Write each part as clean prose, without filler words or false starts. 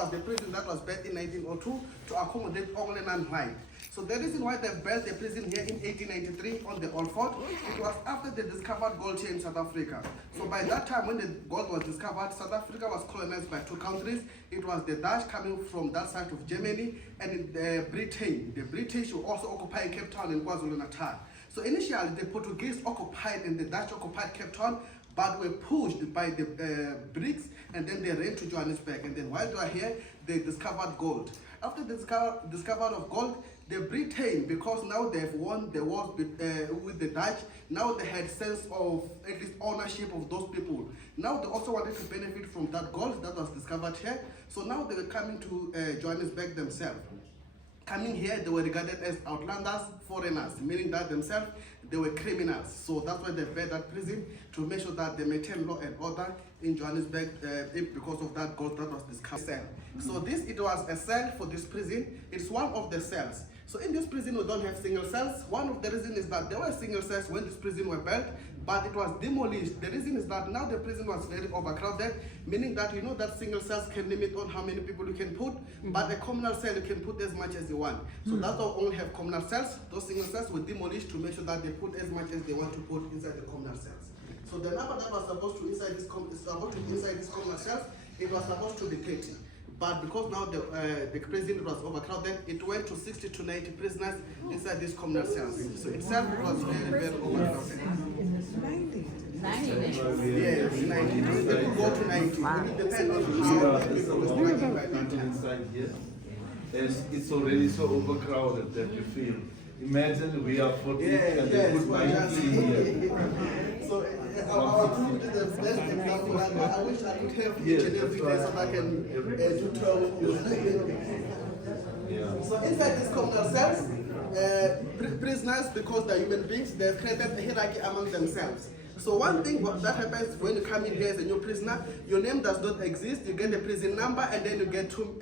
was the prison that was built in 1902 to accommodate only non-white. So the reason why they built the prison here in 1893 on the Old Fort, it was after they discovered gold here in South Africa. So by that time when the gold was discovered, South Africa was colonized by two countries. It was the Dutch coming from that side of Germany, and Britain. The British were also occupying Cape Town and KwaZulu-Natal. So initially the Portuguese occupied and the Dutch occupied Cape Town, but were pushed by the Brits, and then they ran to Johannesburg. And then while they were here, they discovered gold. After the discovery of gold, the Britain, because now they've won the war with the Dutch, now they had sense of at least ownership of those people. Now they also wanted to benefit from that gold that was discovered here. So now they were coming to Johannesburg themselves. Coming here, they were regarded as outlanders, foreigners, meaning that themselves, they were criminals. So that's why they built that prison, to make sure that they maintain law and order in Johannesburg because of that gold that was discovered. So it was a cell for this prison. It's one of the cells. So in this prison, we don't have single cells. One of the reasons is that there were single cells when this prison was built, but it was demolished. The reason is that now the prison was very overcrowded, meaning that you know that single cells can limit on how many people you can put, but a communal cell you can put as much as you want. So that's why we only have communal cells. Those single cells were demolished to make sure that they put as much as they want to put inside the communal cells. So the number that was supposed to inside this communal cells, it was supposed to be 30. But because now the prison was overcrowded, it went to 60 to 90 prisoners inside these communal cells. So itself was very, very overcrowded. 90. Yes, 90. They could go to 90. It depends on how many people were working by that time. Inside here, it's already so overcrowded that you feel. Imagine we are 40 and they put 90 here. So our group did the best example. I wish I could help each and every day so I can do 12. Yeah. So inside these communal cells, prisoners, because they're human beings, they've created a hierarchy among themselves. So one thing that happens when you come in here as a new prisoner, your name does not exist. You get the prison number, and then you get two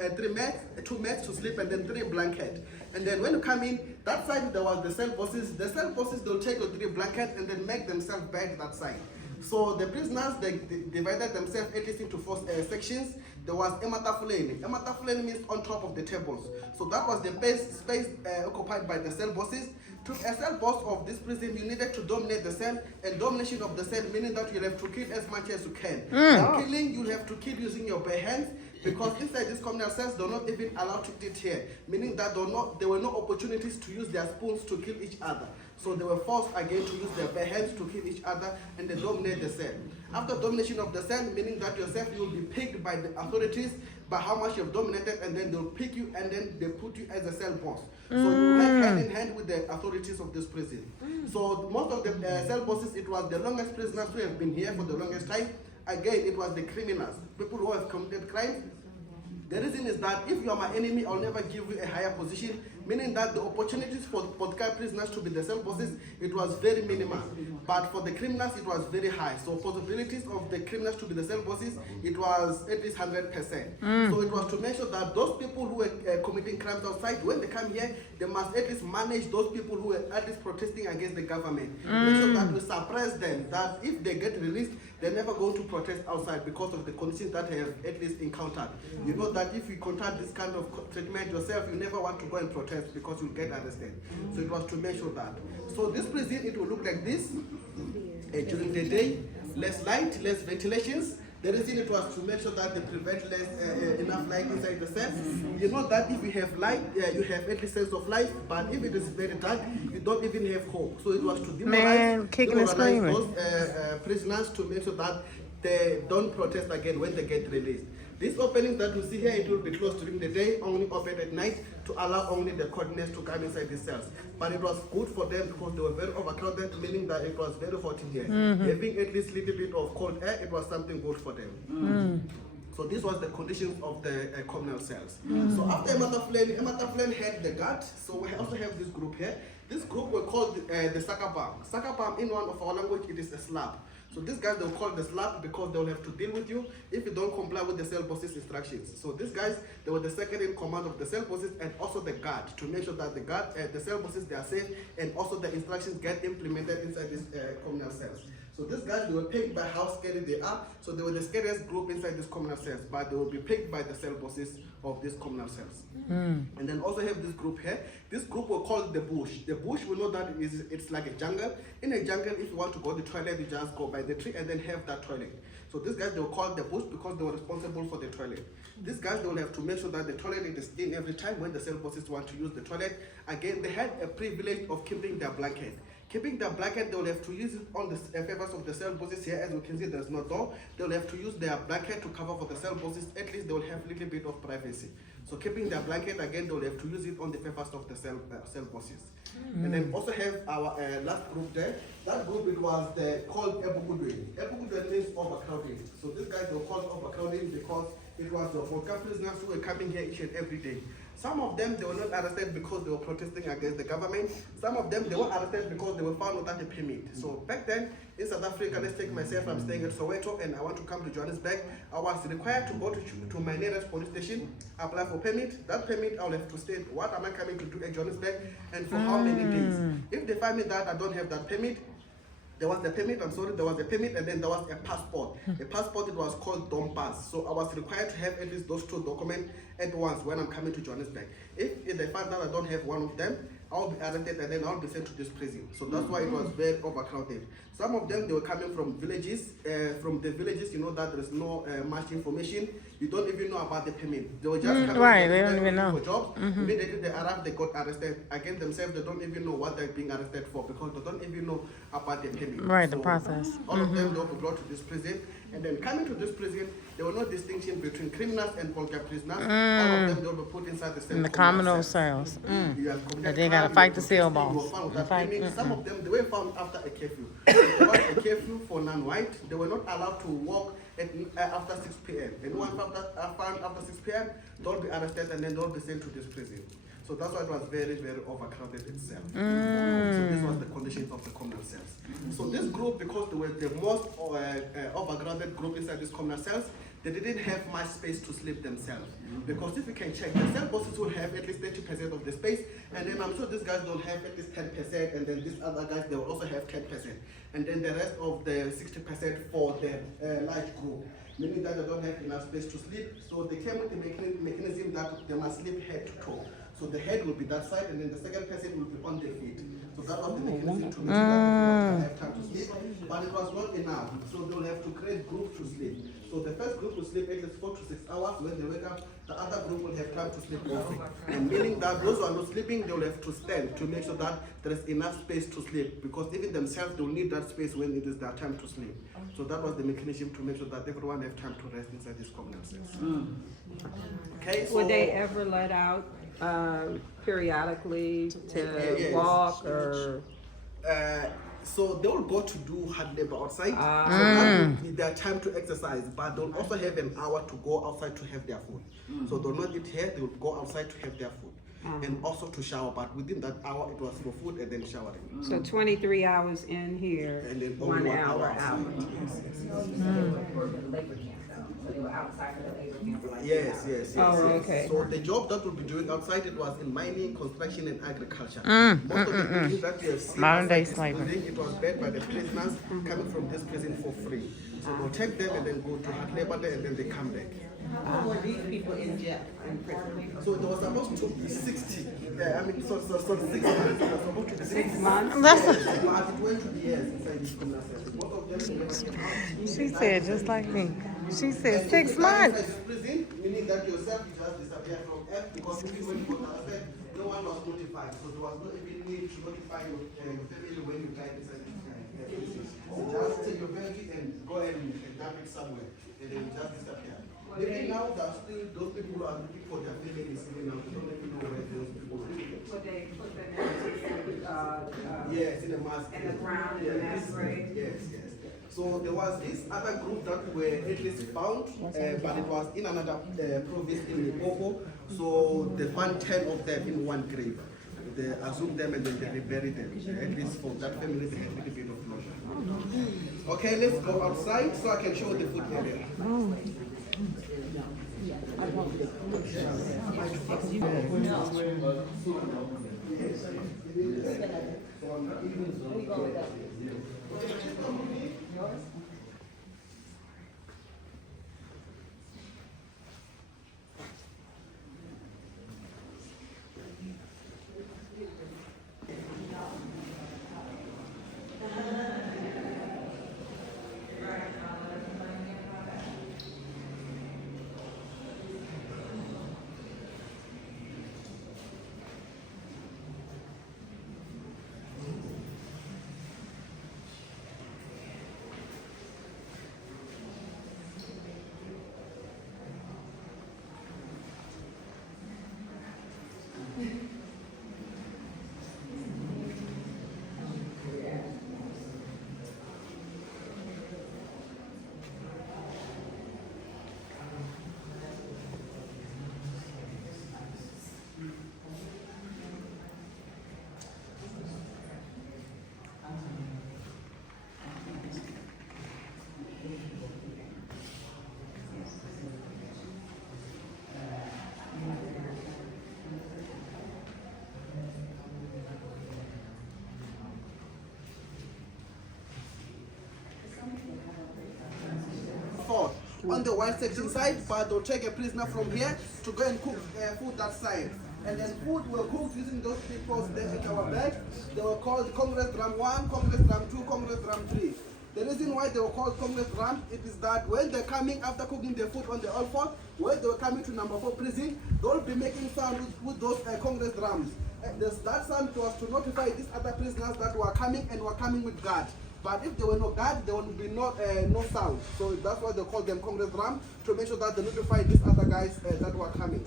mats to sleep, and then 3 blankets. And then when you come in, that side there was the cell bosses. The cell bosses, they'll take your 3 blankets and then make themselves bed that side. So the prisoners, they divided themselves at least into 4 sections. There was ematafuleni. Ematafuleni means on top of the tables. So that was the space occupied by the cell bosses. To a cell boss of this prison, you needed to dominate the cell, and domination of the cell meaning that you have to kill as much as you can. And killing, you have to kill using your bare hands, because inside these communal cells, they're not even allowed to eat here, meaning that there were no opportunities to use their spoons to kill each other. So they were forced again to use their bare hands to kill each other, and they dominate the cell. After domination of the cell, meaning that yourself, you will be picked by the authorities by how much you've dominated, and then they'll pick you and then they put you as a cell boss. So you work hand in hand with the authorities of this prison. So most of the cell bosses, it was the longest prisoners who have been here for the longest time. Again, it was the criminals, people who have committed crimes. The reason is that if you are my enemy, I'll never give you a higher position, meaning that the opportunities for political prisoners to be the cell bosses, it was very minimal. But for the criminals, it was very high. So possibilities of the criminals to be the cell bosses, it was at least 100%. So it was to make sure that those people who were committing crimes outside, when they come here, they must at least manage those people who were at least protesting against the government. Make sure that we suppress them, that if they get released, they're never going to protest outside because of the conditions that they have at least encountered. You know that if you encounter this kind of treatment yourself, you never want to go and protest because you'll get arrested. So it was to make sure that. So this prison, it will look like this during the day, less light, less ventilations. The reason it was to make sure that they prevent enough light inside the cell. You know that if you have light, you have at least sense of life, but if it is very dark, you don't even have hope. So it was to demoralize those prisoners to make sure that they don't protest again when they get released. These openings that you see here, it will be closed during the day, only open at night to allow only the coordinates to come inside these cells. But it was good for them because they were very overcrowded, meaning that it was very hot in here. Having at least a little bit of cold air, it was something good for them. So this was the conditions of the communal cells. So after Ematafuleni had the guard. So we also have this group here. This group were called the Sakabam. Sakabam, in one of our language, it is a slab. So these guys, they'll call the slab because they'll have to deal with you if you don't comply with the cell boss's instructions. So these guys, they were the second in command of the cell bosses and also the guard to make sure that the cell bosses, they are safe and also the instructions get implemented inside these communal cells. So these guys, they were picked by how scary they are. So they were the scariest group inside these communal cells, but they will be picked by the cell bosses of these communal cells. And then also have this group here. This group will call the bush. The bush, we know that it's like a jungle. In a jungle, if you want to go to the toilet, you just go by the tree and then have that toilet. So these guys, they were called the bush because they were responsible for the toilet. These guys, they will have to make sure that the toilet is in every time when the cell bosses want to use the toilet. Again, they had a privilege of keeping their blanket. Keeping the blanket, they will have to use it on the favors of the cell bosses. Here, as you can see, there's no door. They will have to use their blanket to cover for the cell bosses. At least they will have a little bit of privacy. So keeping their blanket, again, they will have to use it on the favors of the cell bosses. And then also have our last group there. That group, it was called Ebugudwe. Ebugudwe means overcrowding. So these guys, they were called overcrowding because it was the Volca prisoners who were coming here each and every day. Some of them, they were not arrested because they were protesting against the government. Some of them, they were arrested because they were found without a permit. So back then, in South Africa, let's take myself, I'm staying at Soweto and I want to come to Johannesburg. I was required to go to my nearest police station, apply for permit. That permit, I'll have to state what am I coming to do at Johannesburg and for how many days. If they find me that I don't have that permit, there was the permit, there was a permit and then there was a passport. A passport, it was called Dom Pass. So I was required to have at least those two documents at once when I'm coming to Johannesburg. If they find that I don't have one of them, I'll be arrested and then I'll be sent to this prison. So that's why it was very overcrowded. Some of them, they were coming from villages. From the villages, you know that there is no much information. You don't even know about the permit. They were just coming they don't even know for jobs. Immediately they arrived, they got arrested. Again, themselves, they don't even know what they're being arrested for because they don't even know about the permit. Right, so the process. All of them, they were brought to this prison. And then coming to this prison, there was no distinction between criminals and vulgar prisoners. All of them, they were put inside the same In the communal cells. But they gotta fight the cell boss. Some of them, they were found after a curfew. There was a curfew for non-white. They were not allowed to walk after 6 p.m. Anyone found after 6 p.m., they'll be arrested and then they'll be sent to this prison. So that's why it was very, very overcrowded itself. So this was the conditions of the communal cells. So this group, because they were the most overcrowded group inside these communal cells, they didn't have much space to sleep themselves. Because if you can check, the cell bosses will have at least 30% of the space, and then I'm sure these guys don't have at least 10%, and then these other guys, they will also have 10%. And then the rest of the 60% for the large group, meaning that they don't have enough space to sleep. So they came with the mechanism that they must sleep head to toe. So the head will be that side, and then the second person will be on their feet. So that was the mechanism to make sure that they have time to sleep. But it was not enough, so they'll have to create groups to sleep. So the first group will sleep at least 4 to 6 hours. When they wake up, the other group will have time to sleep also. And meaning that those who are not sleeping, they'll have to stand to make sure that there is enough space to sleep. Because even themselves, they'll need that space when it is their time to sleep. So that was the mechanism to make sure that everyone have time to rest inside these communal cells. Okay, so would they ever let out periodically to walk or? So they will go to do hard labor outside. So that will be their time to exercise, but they'll also have an hour to go outside to have their food. So they'll not eat here, they will go outside to have their food. And also to shower, but within that hour it was for food and then showering. So 23 hours in here, And then 1 only hour outside. out. Yes, yes, yes. Oh, yes. okay. So the job that we'll be doing outside, it was in mining, construction, and agriculture. Most of the buildings that you have seen Modern day outside this slavery. building, it was built by the prisoners coming from this prison for free. So they'll take them and then go to hard labor there and then they come back. Were these people in jail, in prison? So there was supposed to be 60. Yeah, I mean, so 6 months. It was supposed to be 6 months? That's Yes, but it went to be years inside this communal cells. Most of them never came out. She said just like me. She said And 6 if you months. inside this prison, meaning that yourself you just disappear from earth because even when you got arrested, no one was notified. So there was no even need to notify your family when you died inside this prison. So just take your baby and go ahead and dump it somewhere, and then you just disappear. Even now, there are still those people who are looking for their families. Even now, we don't even know where those people are. Would they put them in Yes, in the mask. in the ground, Yes, in that grave? yes, yes. So there was this other group that were at least found, but it was in another province in Limpopo. So they found 10 of them in one grave. They assumed them and then they reburied them. At least for that family, they had a little bit of closure. Okay, let's go outside so I can show the food area. Yours? For on the white section side, but they'll take a prisoner from here to go and cook food that side. And then food were cooked using those people's there at our back. They were called Congress Drum 1, Congress Drum 2, Congress Drum 3. The reason why they were called Congress Drum, it is that when they're coming after cooking their food on the oil fort, when they were coming to number 4 prison, they'll be making sound with those Congress drums. That sound was to notify these other prisoners that were coming and were coming with guard. But if there were no guard, there would be no sound. So that's why they call them Congress drum, to make sure that they notify these other guys that were coming.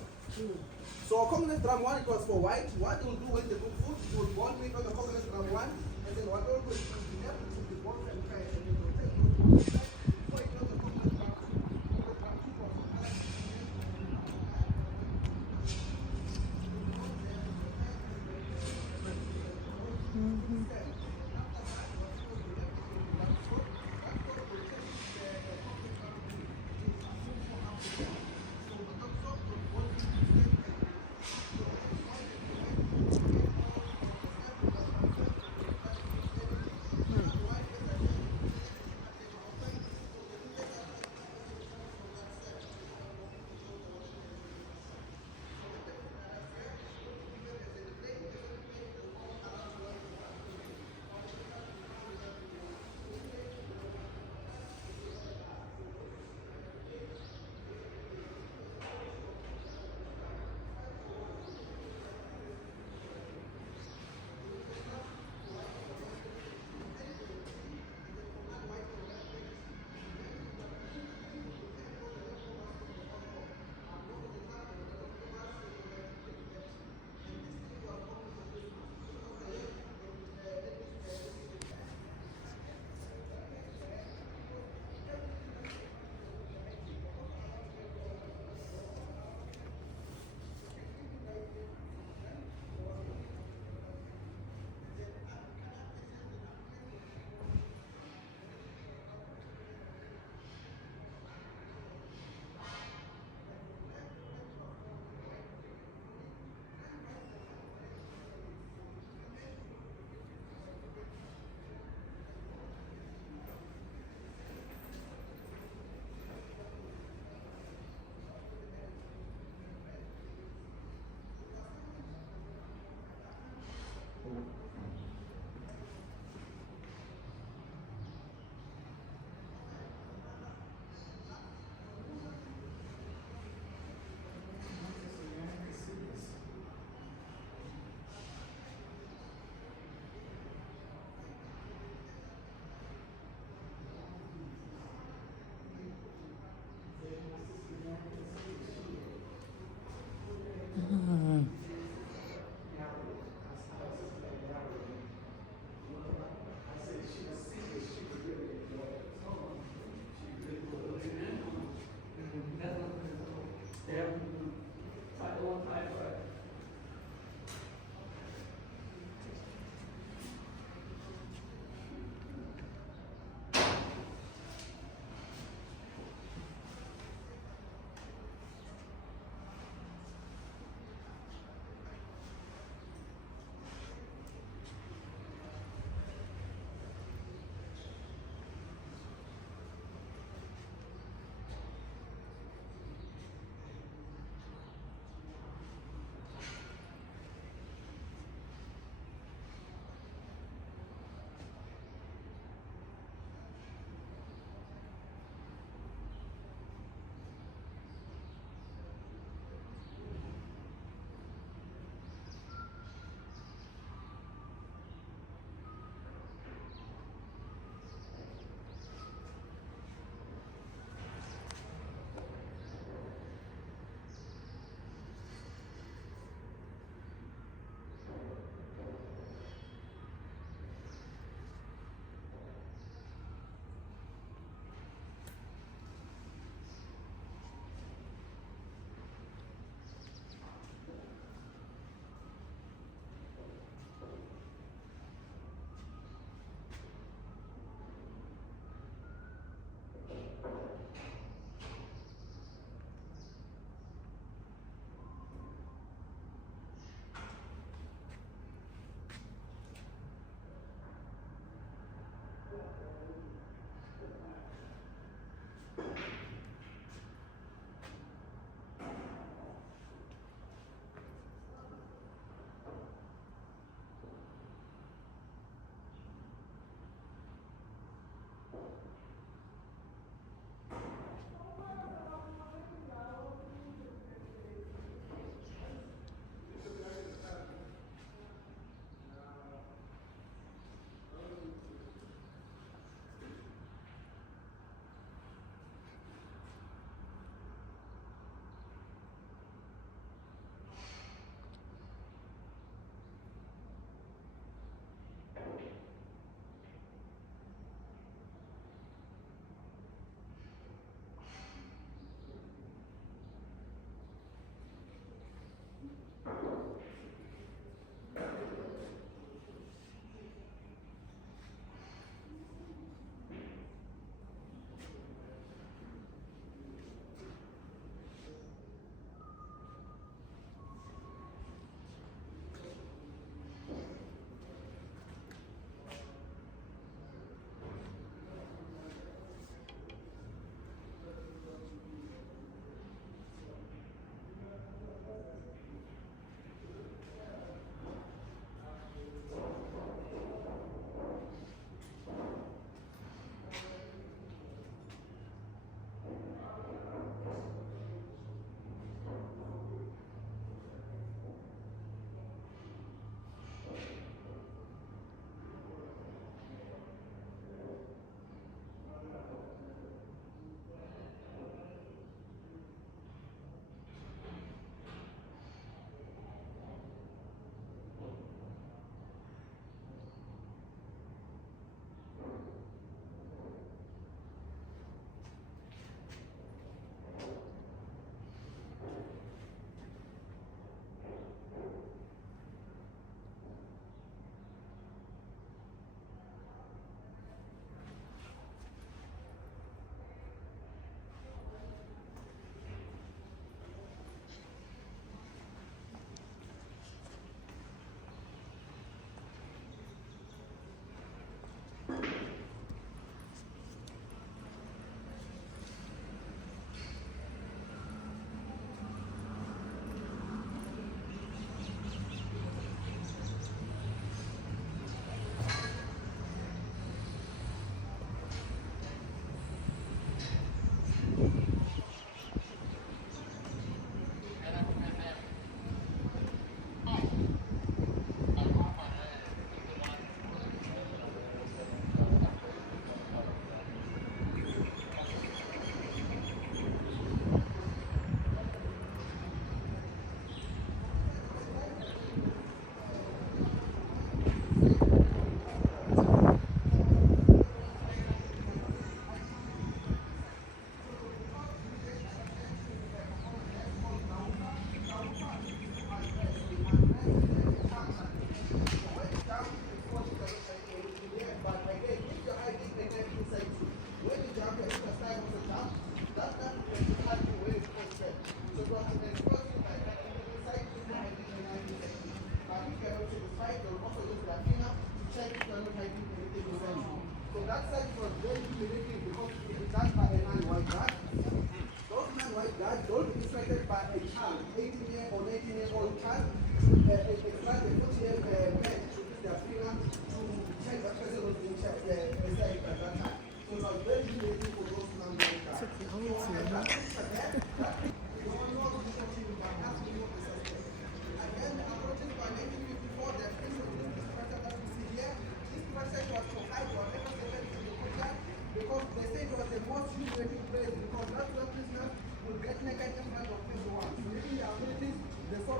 So Congress drum 1, it was for white. What they will do when they cook food, they will burn meat on the Congress drum 1, and then what they will do is to be left to be burnt and fried, and then they will take those bones. So it was the Congress drum 2. Congress drum 2 was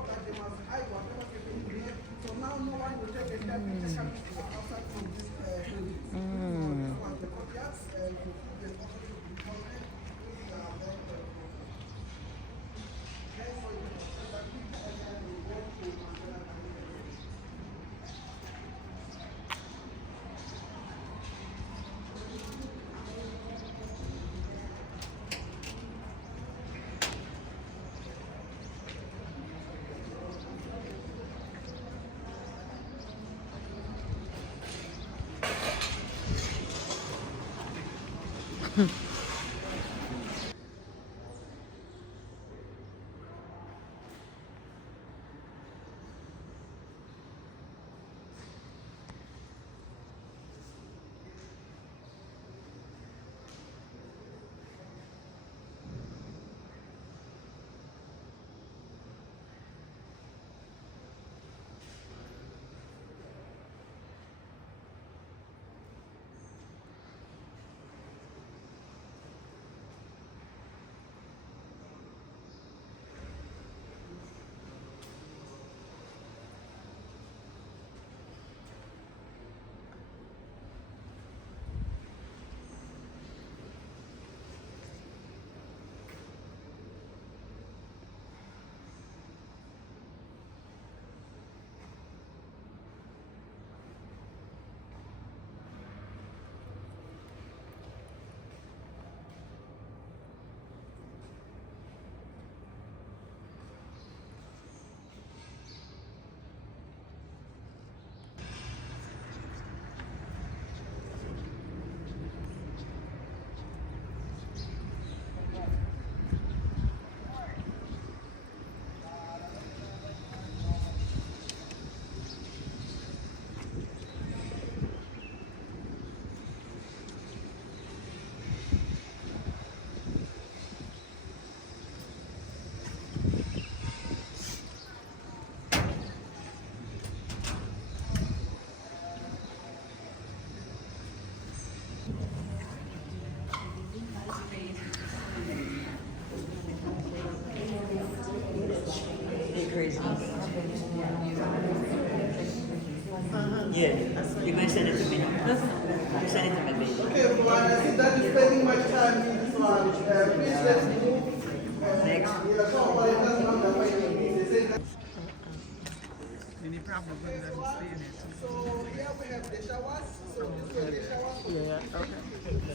that they must hide whatever is in here. So now no one will take a step into coming outside from this building. So this was the courtyards, and there's also the corner. Yeah, you're going to send it to me. You send it to me, baby. Okay, everyone, I think that is spending much time in this one. Please let's move. Next. Any problem with them seeing it? So here we have the showers. So this is the showers. Yeah, okay.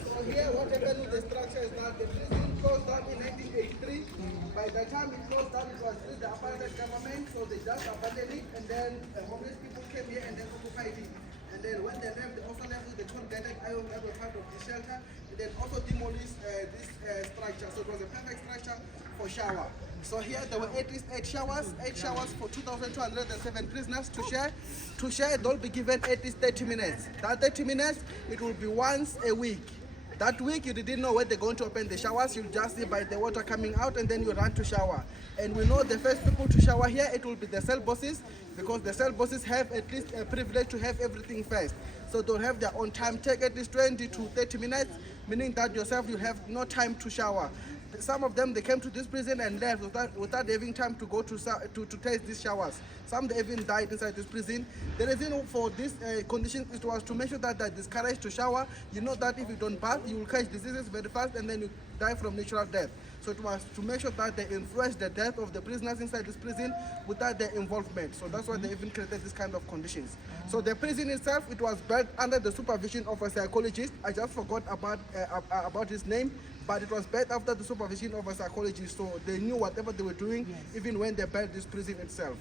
So here what happened with the structure is that the prison closed down in 1983. By the time it closed down, it was with the apartheid government, so they just abandoned it, and then homeless people came here and then occupied it. And then when they left, they also left with the corrugated iron that was part of the shelter, and then also demolished this structure. So it was a perfect structure for shower. So here there were 8 showers for 2,207 prisoners to share. To share, they'll be given at least 30 minutes. That 30 minutes, it will be once a week. That week you didn't know when they're going to open the showers, you just see by the water coming out and then you run to shower. And we know the first people to shower here, it will be the cell bosses, because the cell bosses have at least a privilege to have everything first. So they'll have their own time, take at least 20 to 30 minutes, meaning that yourself you have no time to shower. Some of them, they came to this prison and left without having time to go to taste these showers. Some they even died inside this prison. The reason for this condition, it was to make sure that they discouraged to shower. You know that if you don't bath, you will catch diseases very fast and then you die from natural death. So it was to make sure that they influence the death of the prisoners inside this prison without their involvement. So that's why they even created this kind of conditions. So the prison itself, it was built under the supervision of a psychologist. I just forgot about his name, but it was built after the supervision of a psychologist. So they knew whatever they were doing, even when they built this prison itself.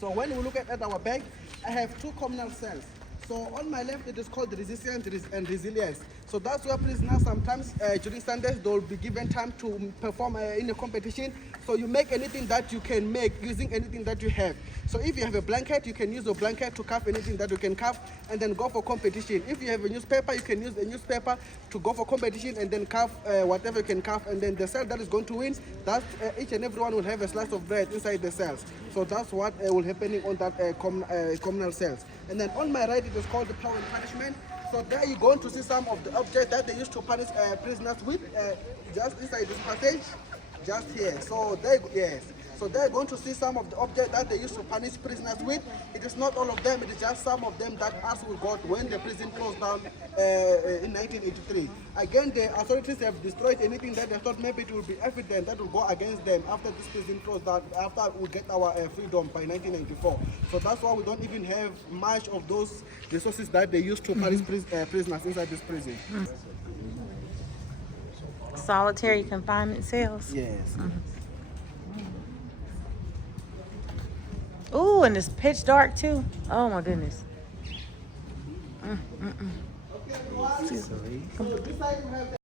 So when we look at our back, I have 2 communal cells. So on my left, it is called resistance and resilience. So that's where prisoners sometimes during Sundays, they'll be given time to perform in a competition. So you make anything that you can make using anything that you have. So if you have a blanket, you can use a blanket to carve anything that you can carve and then go for competition. If you have a newspaper, you can use a newspaper to go for competition and then carve whatever you can carve. And then the cell that is going to win, that each and everyone will have a slice of bread inside the cells. So that's what will happening on that communal cells. And then on my right, it is called the power and punishment. So there you're going to see some of the objects that they used to punish prisoners with, just inside this passage, just here. So there, yes. So So they're going to see some of the objects that they used to punish prisoners with. It is not all of them, it is just some of them that us we got when the prison closed down in 1983. Again, the authorities have destroyed anything that they thought maybe it will be evident that will go against them after this prison closed down, after we get our freedom by 1994. So that's why we don't even have much of those resources that they used to punish prisoners inside this prison. Solitary confinement cells. Yes. Ooh, and it's pitch dark too. Oh my goodness. So this side you have